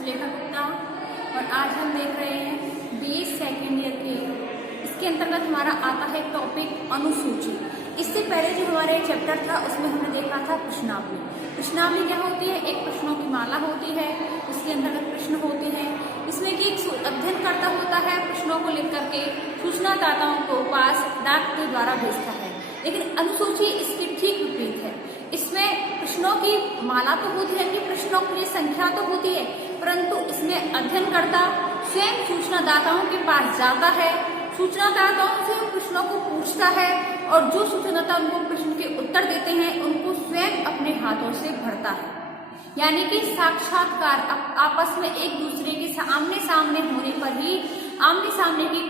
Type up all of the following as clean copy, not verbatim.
सुलेखा गुप्ता और आज हम देख रहे हैं बीए सेकेंड ईयर के। इसके अंतर्गत हमारा आता है टॉपिक अनुसूची। इससे पहले जो हमारे चैप्टर था उसमें हमने देखा था प्रश्नावली। प्रश्नावली क्या होती है? एक प्रश्नों की माला होती है, उसके अंतर्गत प्रश्न होते हैं। इसमें कि एक अध्ययनकर्ता होता है, प्रश्नों को लिख करके सूचनादाताओं को पास डाक के द्वारा भेजता है। लेकिन अनुसूची इसकी ठीक विपरीत है। इसमें प्रश्नों की माला तो होती है, कि प्रश्नों की संख्या तो होती है, परंतु इसमें अध्ययनकर्ता स्वयं सूचनादाताओं के पास जाता है, सूचनादाताओं से प्रश्नों को पूछता है और जो सूचनादाता उनको प्रश्न के उत्तर देते हैं उनको स्वयं अपने हाथों से भरता है। यानी कि साक्षात्कार आपस में एक दूसरे के आमने सामने होने पर ही आमने सामने के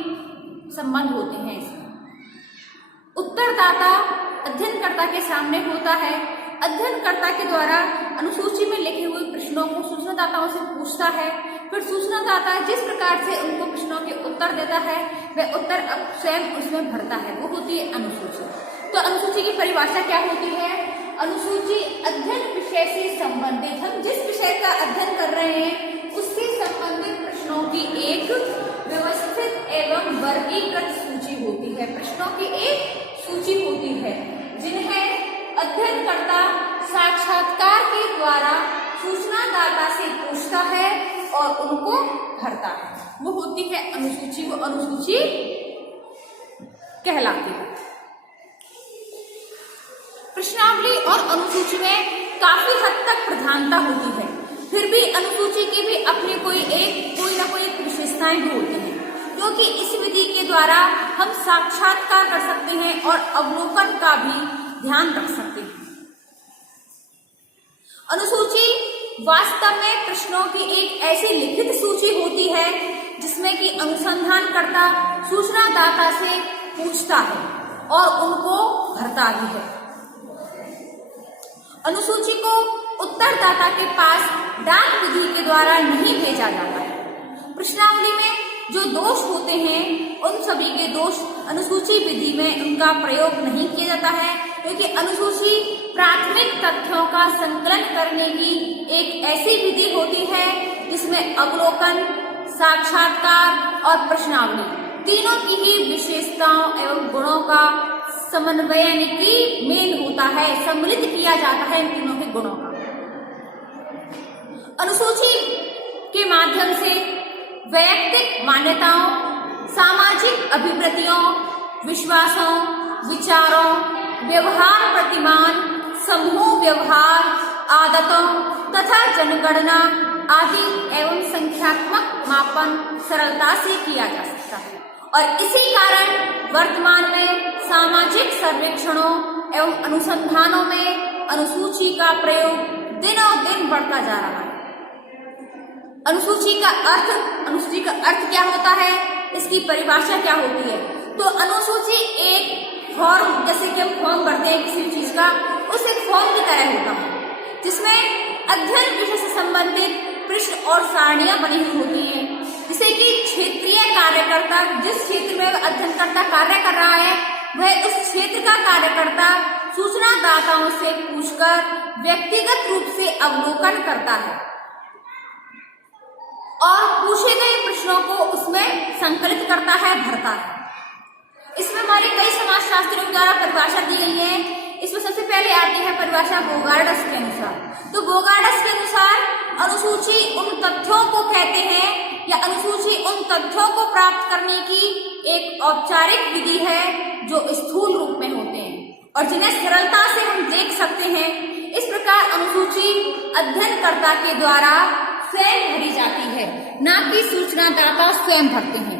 संबंध होते हैं। इसमें उत्तरदाता अध्ययनकर्ता के सामने होता है, अध्ययनकर्ता के द्वारा अनुसूची में लिखे हुए प्रश्नों को सूचनादाताओं से पूछता है, फिर सूचनादाता जिस प्रकार से उनको प्रश्नों के उत्तर देता है वह उत्तर स्वयं उसमें भरता है, वो होती है अनुसूची। तो अनुसूची की परिभाषा क्या होती है? अनुसूची अध्ययन विषय से संबंधित, हम जिस विषय का अध्ययन कर रहे हैं उससे संबंधित प्रश्नों की एक व्यवस्थित एवं वर्गीकृत सूची होती है। प्रश्नों की एक सूची होती है जिन्हें अध्ययनकर्ता साक्षात्कार के द्वारा सूचनादाता से पूछता है और उनको भरता है, वो होती है अनुसूची। वो अनुसूची कहलाती है। प्रश्नावली और अनुसूची में काफी हद तक प्रधानता होती है, फिर भी अनुसूची की भी अपनी कोई ना कोई विशेषताएं भी होती हैं, क्योंकि इस विधि के द्वारा हम साक्षात्कार कर सकते हैं और अवलोकन का भी ध्यान रख सकते हैं। अनुसूची वास्तव में प्रश्नों की एक ऐसी लिखित सूची होती है जिसमें कि अनुसंधानकर्ता सूचनादाता से पूछता है और उनको भरता भी है। अनुसूची को उत्तरदाता के पास डाक विधि के द्वारा नहीं भेजा जाता है। प्रश्नावली में जो दोष होते हैं उन सभी के दोष अनुसूची विधि में उनका प्रयोग नहीं किया जाता है, क्योंकि अनुसूची प्राथमिक तथ्यों का संकलन करने की एक ऐसी विधि होती है जिसमें अवलोकन, साक्षात्कार और प्रश्नावली तीनों की ही विशेषताओं एवं गुणों का समन्वय की मेल होता है, सम्मिलित किया जाता है इन तीनों के गुणों का। अनुसूची के माध्यम से वैयक्तिक मान्यताओं, सामाजिक अभिप्रतियों, विश्वासों, विचारों, व्यवहार प्रतिमान, समूह व्यवहार, आदतों तथा जनगणना आदि एवं संख्यात्मक मापन सरलता से किया जा सकता है। और इसी कारण वर्तमान में सामाजिक सर्वेक्षणों एवं अनुसंधानों में अनुसूची का प्रयोग दिनों दिन बढ़ता जा रहा है। अनुसूची का अर्थ क्या होता है? इसकी परिभाषा क्या होती है? तो अनुसूची एक फॉर्म, जैसे कि हम फॉर्म भरते हैं किसी चीज का, उस एक फॉर्म की तरह होता है जिसमें अध्ययन विषय से संबंधित पृष्ठ और सारणियां बनी हुई होती हैं, जिसे कि क्षेत्रीय कार्यकर्ता जिस क्षेत्र में अध्ययनकर्ता कार्य कर रहा है वह उस क्षेत्र का कार्यकर्ता सूचनादाताओं से पूछकर व्यक्तिगत रूप से अवलोकन करता है और पूछे गए प्रश्नों को उसमें संकलित करता है, भरता है। इसमें हमारे कई समाजशास्त्रियों द्वारा परिभाषा दी गई है। इसमें सबसे पहले आती है परिभाषा बोगार्डस के अनुसार। तो बोगार्डस के अनुसार अनुसूची उन तथ्यों को कहते हैं या अनुसूची उन तथ्यों को प्राप्त करने की एक औपचारिक विधि है जो स्थूल रूप में होते हैं और जिन्हें सरलता से हम देख सकते हैं। इस प्रकार अनुसूची अध्ययनकर्ता के द्वारा स्वयं भरी जाती है, ना कि सूचनादाता स्वयं भरते हैं।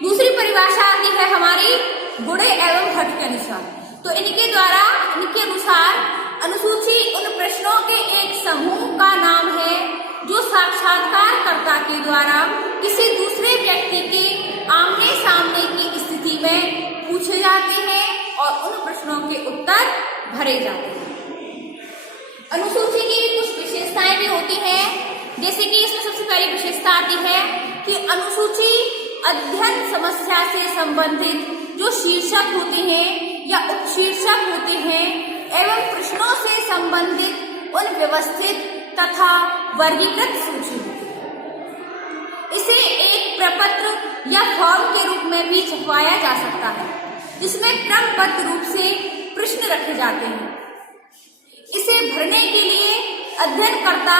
दूसरी परिभाषा आती है हमारी गुणे एवं घट के अनुसार। तो इनके अनुसार अनुसूची उन प्रश्नों के एक समूह का नाम है जो साक्षात्कारकर्ता के द्वारा किसी दूसरे व्यक्ति के आमने सामने की स्थिति में पूछे जाते हैं और उन प्रश्नों के उत्तर भरे जाते हैं। अनुसूची की कुछ विशेषताएं भी होती हैं, जैसे कि इसमें सबसे पहली विशेषता आती है कि अनुसूची अध्ययन समस्या से संबंधित जो शीर्षक होते हैं या उपशीर्षक होते हैं एवं प्रश्नों से संबंधित उन व्यवस्थित तथा वर्गीकृत सूची होती है। इसे एक प्रपत्र या फॉर्म के रूप में भी छपवाया जा सकता है, जिसमें क्रमबद्ध रूप से प्रश्न रखे जाते हैं। इसे भरने के लिए अध्ययनकर्ता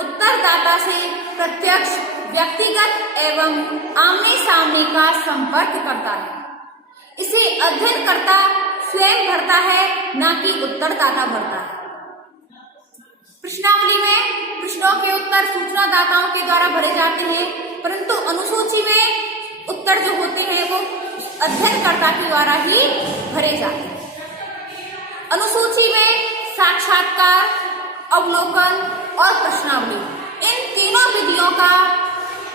उत्तरदाता से प्रत्यक्ष, व्यक्तिगत एवं आमने सामने का संपर्क करता है। इसे अध्ययनकर्ता स्वयं भरता है, न कि उत्तरदाता भरता है। प्रश्नावली में प्रश्नों के उत्तर सूचनादाताओं के द्वारा भरे जाते हैं, परंतु अनुसूची में उत्तर जो होते हैं वो अध्ययनकर्ता के द्वारा ही भरे जाते हैं। अनुसूची में साक्षात्कार, अवलोकन और प्रश्नावली, इन तीनों विधियों का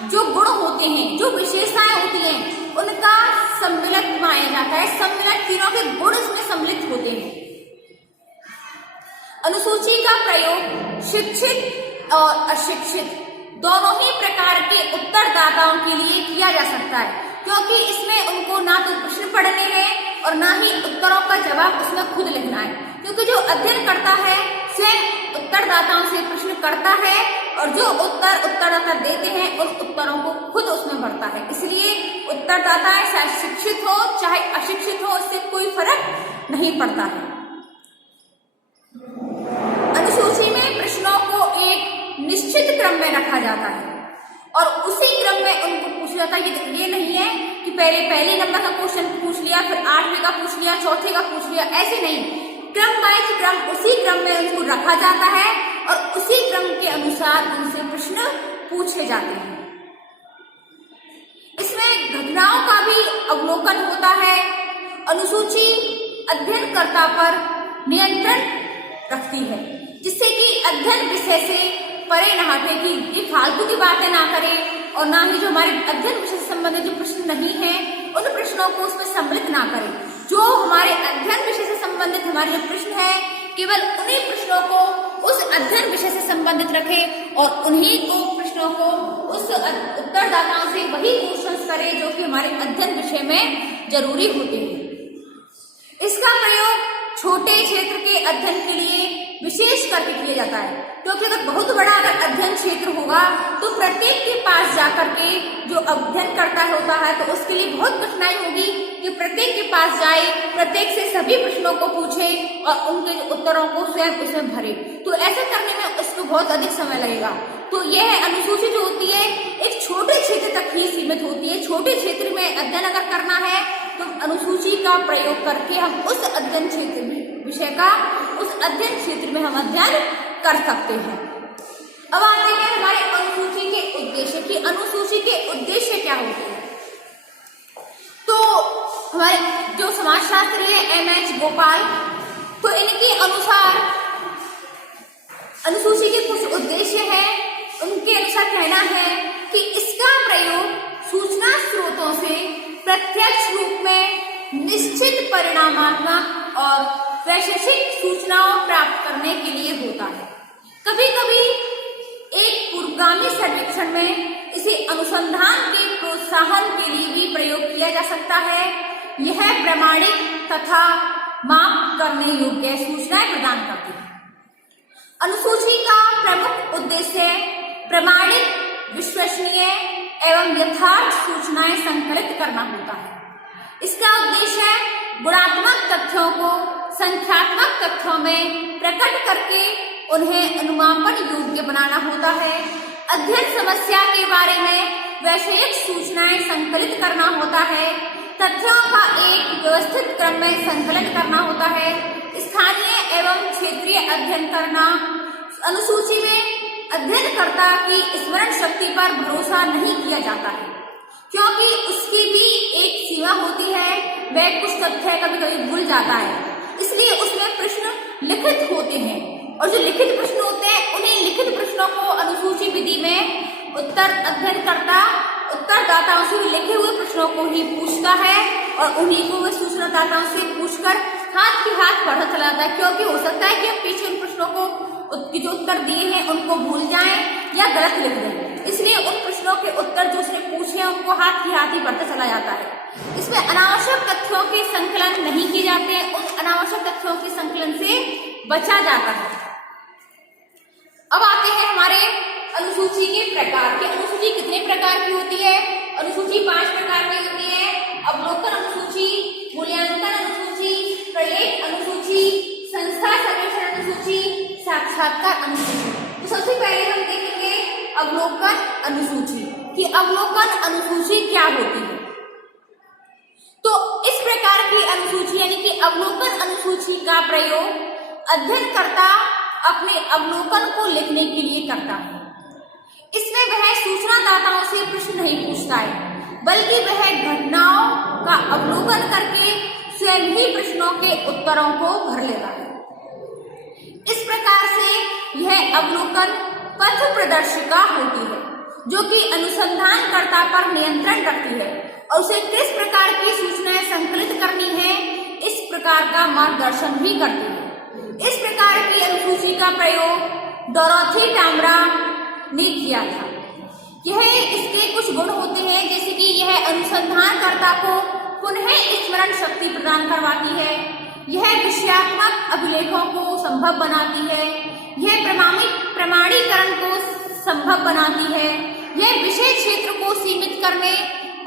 जो गुण होते हैं, जो विशेषताएं होती हैं, उनका सम्मिलित माना जाता है। सम्मिलित तीनों के गुण इसमें सम्मिलित होते हैं। अनुसूची का प्रयोग शिक्षित और अशिक्षित दोनों ही प्रकार के उत्तरदाताओं के लिए किया जा सकता है, क्योंकि इसमें उनको ना तो प्रश्न पढ़ने हैं और ना ही उत्तरों का जवाब उसमें खुद लिखना है। क्योंकि जो अध्ययन करता है स्वयं उत्तरदाताओं से प्रश्न करता है और जो उत्तरदाता देते हैं उन उत्तरों को खुद उसमें भरता है। इसलिए उत्तरदाता चाहे शिक्षित हो चाहे अशिक्षित हो, इससे कोई फर्क नहीं पड़ता है। अनुसूची में प्रश्नों को एक निश्चित क्रम में रखा जाता है और उसी क्रम में उनको पूछा जाता है। ये नहीं है कि पहले नंबर का क्वेश्चन पूछ लिया, फिर 8वें का पूछ लिया, चौथे का पूछ लिया, ऐसे नहीं। क्रम वाइज क्रम उसी क्रम में उनको रखा जाता है और उसी क्रम के अनुसार उनसे प्रश्न पूछे जाते हैं। इसमें घटनाओं का भी अवलोकन होता है। अनुसूची अध्ययनकर्ता पर नियंत्रण रखती है, जिससे कि अध्ययन विषय से परे न हटे, कि ये फालतू की बातें ना करे और ना ही जो हमारे अध्ययन विषय से संबंधित जो प्रश्न नहीं है उन प्रश्नों को उसमें सम्मिलित ना करे। जो हमारे अध्ययन विषय से संबंधित हमारे जो प्रश्न है, केवल उन्हीं प्रश्नों को उस अध्ययन विषय से संबंधित रखे और उन्हीं को प्रश्नों को उस उत्तरदाताओं से वही क्वेश्चंस करे जो कि हमारे अध्ययन विषय में जरूरी होते हैं। इसका प्रयोग छोटे क्षेत्र के अध्ययन के लिए विशेष करके किया जाता है, क्योंकि अगर बहुत बड़ा अध्ययन क्षेत्र होगा तो प्रत्येक के पास जाकर के जो अध्ययन करता होता है तो उसके लिए बहुत कठिनाई होगी कि प्रत्येक के पास जाए, प्रत्येक से सभी प्रश्नों को पूछे और उनके उत्तरों को स्वयं उसमें भरे। तो ऐसा करने में उसको बहुत अधिक समय लगेगा। तो यह अनुसूची जो होती है एक छोटे क्षेत्र तक ही सीमित होती है। छोटे क्षेत्र में अध्ययन अगर करना है तो अनुसूची का प्रयोग करके हम उस अध्ययन क्षेत्र में विषय का उस अध्ययन क्षेत्र में हम अध्ययन कर सकते हैं। अब आते हैं हमारे अनुसूची के उद्देश्य की। अनुसूची के उद्देश्य क्या होते हैं? तो हमारे जो समाजशास्त्री है M.H. गोपाल, तो इनके अनुसार अनुसूची के कुछ उद्देश्य हैं। उनके अनुसार कहना है कि इसका प्रयोग सूचना स्रोतों से प्रत्यक्ष रूप में निश्चित परिणामात्मक और वैशेषिक सूचनाओं प्राप्त करने के लिए होता है। कभी कभी एक पूर्वगामी सर्वेक्षण में इसे अनुसंधान के प्रोत्साहन के लिए भी प्रयोग किया जा सकता है। यह प्रामाणिक तथा माप करने योग्य सूचनाएं प्रदान करती है। अनुसूची का प्रमुख उद्देश्य प्रामाणिक, विश्वसनीय एवं यथार्थ सूचनाएं संकलित करना होता है। इसका उद्देश्य गुणात्मक तथ्यों को संख्यात्मक तथ्यों में प्रकट करके उन्हें अनुमापन योग्य बनाना होता है। अध्ययन समस्या के बारे में वैषयिक सूचनाएं संकलित करना होता है। तथ्यों का एक व्यवस्थित क्रम में संकलन करना होता है। स्थानीय एवं क्षेत्रीय अध्ययन करना। अनुसूची में अध्ययनकर्ता की स्मरण शक्ति पर भरोसा नहीं किया जाता है, क्योंकि उसकी भी एक सीमा होती है। वह कुछ तथ्य कभी कभी भूल जाता है, इसलिए उसमें प्रश्न लिखित होते हैं और जो लिखित प्रश्न होते हैं उन्हीं लिखित प्रश्नों को अनुसूची विधि में अध्ययनकर्ता उत्तरदाताओं से लिखे हुए प्रश्नों को ही पूछता है और उन्हीं को वह सूचनादाताओं से पूछकर हाथ के हाथ पढ़ा चला जाता है। क्योंकि हो सकता है कि हम पीछे उन प्रश्नों को जो उत्तर दिए हैं उनको भूल जाएं या गलत लिख दें, इसलिए उन प्रश्नों के उत्तर जो उसने पूछे हैं उनको हाथ ही पढ़ता चला जाता है। इसमें अनावश्यक तथ्यों के संकलन नहीं किए जाते हैं, उन अनावश्यक तथ्यों के संकलन से बचा जाता है। अब आते हैं हमारे अनुसूची के प्रकार। कि अनुसूची कितने प्रकार की होती है? अनुसूची 5 प्रकार की होती है। अवलोकन अनुसूची, मूल्यांकन अनुसूची, प्रलेख अनुसूची, संस्था सर्वेक्षण अनुसूची, साक्षात्कार अनुसूची। तो सबसे पहले हम देखेंगे अवलोकन अनुसूची कि अवलोकन अनुसूची क्या होती है। तो इस प्रकार की अनुसूची यानी कि अवलोकन अनुसूची का प्रयोग अध्ययनकर्ता अपने अवलोकन को लिखने के लिए करता है। इसमें वह सूचनादाताओं से प्रश्न नहीं पूछता है, बल्कि वह घटनाओं का अवलोकन करके स्वयं ही प्रश्नों के उत्तरों को भर लेता है। इस प्रकार से यह अवलोकन पथ प्रदर्शिका होती है, जो कि अनुसंधानकर्ता पर नियंत्रण रखती है और उसे किस प्रकार की सूचनाएं संकलित करनी है, इस प्रकार का मार्गदर्शन भी करती है। इस प्रकार की अनुसूची का प्रयोग डोरोथी टामरा ने किया था। इसके कुछ गुण होते हैं, जैसे कि यह अनुसंधानकर्ता को पुनः स्मरण शक्ति प्रदान करवाती है, यह विषयात्मक अभिलेखों को संभव बनाती है, यह प्रमाणीकरण को संभव बनाती है, यह विषय क्षेत्र को सीमित करने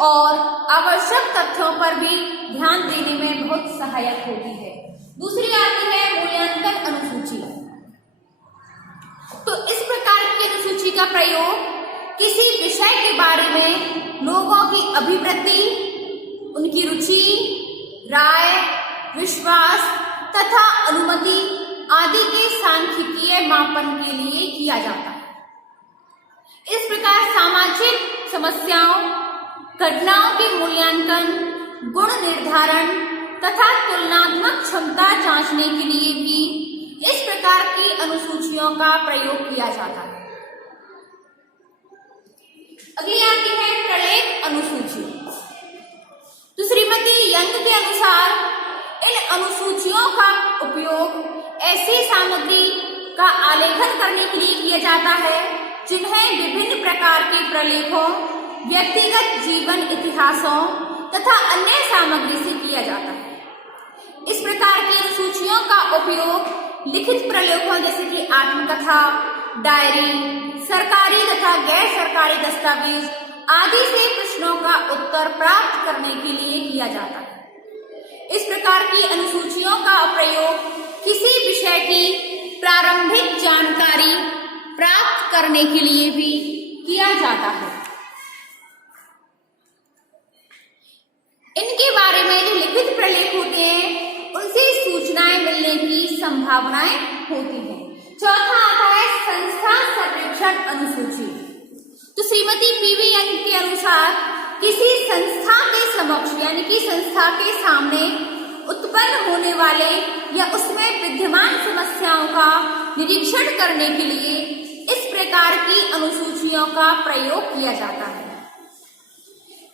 और आवश्यक तथ्यों पर भी ध्यान देने में बहुत सहायक होती है। दूसरी आती है मूल्यांकन अनुसूची। तो इस प्रकार की अनुसूची का प्रयोग किसी विषय के बारे में लोगों की अभिवृत्ति, उनकी रुचि, राय, विश्वास तथा अनुमति आदि के सांख्यिकीय मापन के लिए किया जाता है। इस प्रकार सामाजिक समस्याओं, घटनाओं के मूल्यांकन, गुण निर्धारण तथा तुलनात्मक क्षमता जांचने के लिए भी इस प्रकार की अनुसूचियों का प्रयोग किया जाता है। अगली आती है प्रलेख अनुसूची। तो श्रीमती यंग के अनुसार इन अनुसूचियों का उपयोग ऐसी सामग्री का आलेखन करने के लिए किया जाता है जिन्हें विभिन्न प्रकार के प्रलेखों, व्यक्तिगत जीवन इतिहासों तथा अन्य सामग्री से किया जाता है। इस प्रकार की अनुसूचियों का उपयोग लिखित प्रलेखों जैसे कि आत्मकथा, डायरी, सरकारी तथा गैर सरकारी दस्तावेज आदि से प्रश्नों का उत्तर प्राप्त करने के लिए किया जाता है। इस प्रकार की अनुसूचियों का प्रयोग किसी विषय की प्रारंभिक जानकारी प्राप्त करने के लिए भी किया जाता है। इनके बारे में जो लिखित प्रलेख होते हैं उनसे सूचनाएं मिलने की संभावनाएं होती हैं। चौथा आता है संस्था सर्वेक्षण अनुसूची। तो श्रीमती पीवी यंग के अनुसार किसी संस्था के समक्ष यानी कि संस्था के सामने उत्पन्न होने वाले या उसमें विद्यमान समस्याओं का निरीक्षण करने के लिए इस प्रकार की अनुसूचियों का प्रयोग किया जाता है।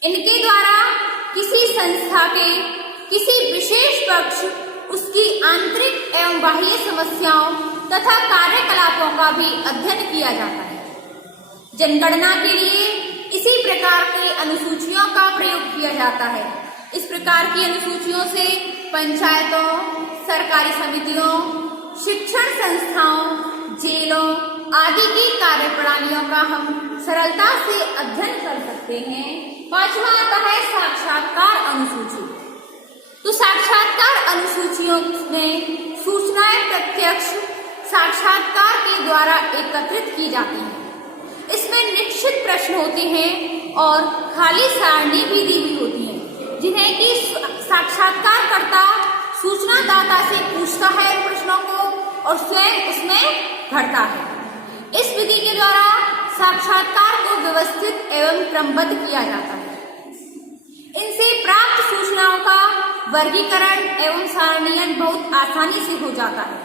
इनके द्वारा किसी संस्था के किसी विशेष पक्ष, उसकी आंतरिक एवं बाह्य समस्याओं तथा कार्यकलापों का भी अध्ययन किया जाता है। जनगणना के लिए इसी प्रकार के अनुसूचियों का प्रयोग किया जाता है। इस प्रकार की अनुसूचियों से पंचायतों, सरकारी समितियों, शिक्षण संस्थाओं, जेलों आदि की कार्यप्रणालियों का हम सरलता से अध्ययन कर सकते हैं। पांचवा आता है साक्षात्कार अनुसूची। तो साक्षात्कार अनुसूचियों में सूचनाएं प्रत्यक्ष साक्षात्कार के द्वारा एकत्रित की जाती हैं। इसमें निश्चित प्रश्न होते हैं और खाली सारणी भी दी हुई होती है, जिन्हें कि साक्षात्कारकर्ता सूचनादाता से पूछता है इन प्रश्नों को और स्वयं उसमें भरता है। इस विधि के द्वारा साक्षात्कार को व्यवस्थित एवं क्रमबद्ध किया जाता है। इनसे प्राप्त सूचनाओं का वर्गीकरण एवं सारणीकरण बहुत आसानी से हो जाता है।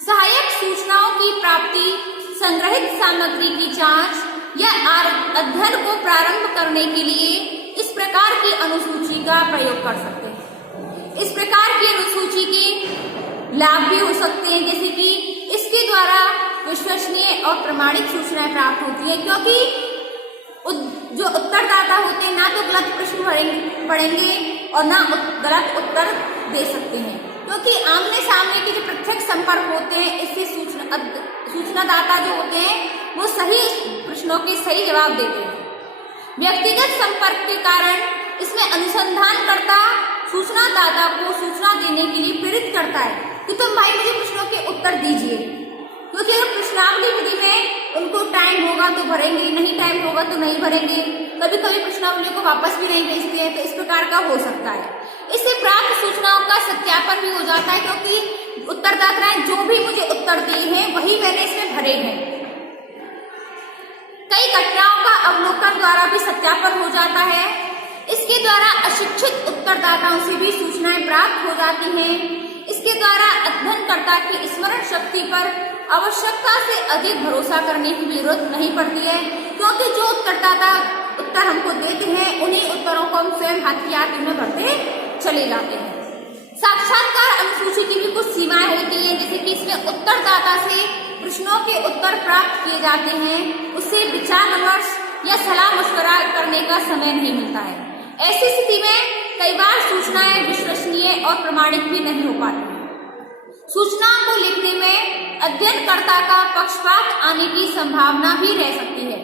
सहायक सूचनाओं की प्राप्ति, संग्रहित सामग्री की जांच या अध्ययन को प्रारंभ करने के लिए इस प्रकार की अनुसूची का प्रयोग कर सकते हैं। इस प्रकार की अनुसूची के लाभ भी हो सकते हैं, जैसे कि इसके द्वारा विश्वसनीय और प्रमाणित सूचनाएं प्राप्त होती है, क्योंकि जो उत्तरदाता होते हैं ना तो गलत प्रश्न पढ़ेंगे और ना गलत उत्तर दे सकते हैं, क्योंकि आमने सामने के जो प्रत्यक्ष संपर्क होते हैं इससे सूचनादाता जो होते हैं वो सही प्रश्नों के सही जवाब देते हैं। व्यक्तिगत संपर्क के कारण इसमें अनुसंधानकर्ता सूचनादाता को सूचना देने के लिए प्रेरित करता है कि तुम भाई मुझे प्रश्नों के उत्तर दीजिए, क्योंकि अगर प्रश्नावली विधि में उनको टाइम होगा तो भरेंगे, नहीं टाइम होगा तो नहीं भरेंगे, कभी कभी प्रश्नावली को वापस भी नहीं भेजते हैं, तो इस प्रकार का हो सकता है। इससे प्राप्त सूचनाओं का सत्यापन भी हो जाता है, क्योंकि उत्तरदाताएं जो भी मुझे उत्तर दिए हैं वही मैंने इसमें भरे हैं। कई घटनाओं का अवलोकन द्वारा भी सत्यापन हो जाता है। इसके द्वारा अशिक्षित उत्तरदाताओं से भी सूचनाएं प्राप्त हो जाती हैं। इसके द्वारा अध्ययनकर्ता की स्मरण शक्ति पर आवश्यकता से अधिक भरोसा करने की जरूरत नहीं पड़ती है, क्योंकि जो उत्तरदाता उत्तर हमको देते हैं उन्हीं उत्तरों को हम स्वयं हाथ में भरते चले जाते हैं। साक्षात्कार अनुसूची की भी कुछ सीमाएं होती हैं, जैसे कि इसमें उत्तरदाता से प्रश्नों के उत्तर प्राप्त किए जाते हैं, उससे विचार विमर्श या सलाह मशवरा करने का समय नहीं मिलता है। ऐसी स्थिति में कई बार सूचनाएं विश्वसनीय और प्रमाणिक भी नहीं हो पाती। सूचनाओं को लिखने में अध्ययनकर्ता का पक्षपात आने की संभावना भी रह सकती है।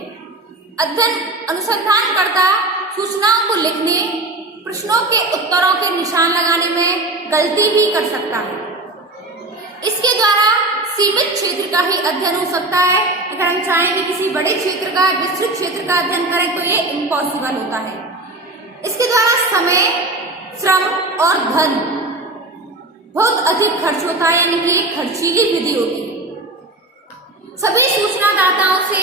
अनुसंधानकर्ता सूचनाओं को लिखने, प्रश्नों के उत्तरों के निशान लगाने में गलती भी कर सकता है। इसके द्वारा सीमित क्षेत्र का ही अध्ययन हो सकता है। अगर हम चाहें कि किसी बड़े क्षेत्र का, विस्तृत क्षेत्र का अध्ययन करें तो ये इम्पॉसिबल होता है। इसके द्वारा समय, श्रम और धन बहुत अधिक खर्च होता है, यानी कि खर्चीली विधि होती है। सभी सूचनादाताओं से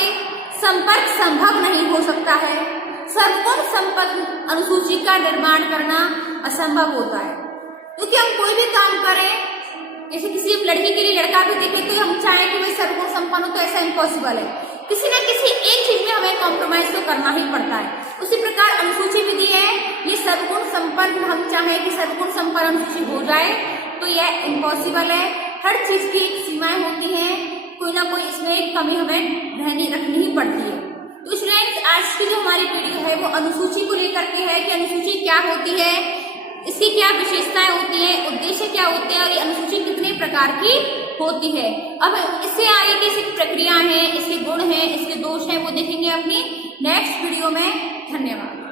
संपर्क संभव नहीं हो सकता है। सर्वगुण संपन्न अनुसूची का निर्माण करना असंभव होता है, क्योंकि हम कोई भी काम करें, जैसे किसी लड़की के लिए लड़का भी देखे तो हम चाहें कि वह सर्वगुण संपन्न हो, तो ऐसा इम्पॉसिबल है। किसी न किसी एक चीज में हमें कॉम्प्रोमाइज तो करना ही पड़ता है। उसी प्रकार अनुसूची विधि है, ये सर्वगुण संपन्न, हम चाहें कि सर्वगुण संपन्न अनुसूची हो जाए तो यह इम्पॉसिबल है। हर चीज की एक सीमाएं होती हैं, कोई ना कोई इसमें एक कमी हमें रखनी ही पड़ती है। तो स्टूडेंट्स, आज की जो हमारी वीडियो है वो अनुसूची को लेकर के है कि अनुसूची क्या होती है, इसकी क्या विशेषताएं होती हैं, उद्देश्य क्या होते हैं और ये अनुसूची कितने प्रकार की होती है। अब इससे आगे की इसकी प्रक्रिया है, इसके गुण हैं, इसके दोष हैं, वो देखेंगे अपनी नेक्स्ट वीडियो में। धन्यवाद।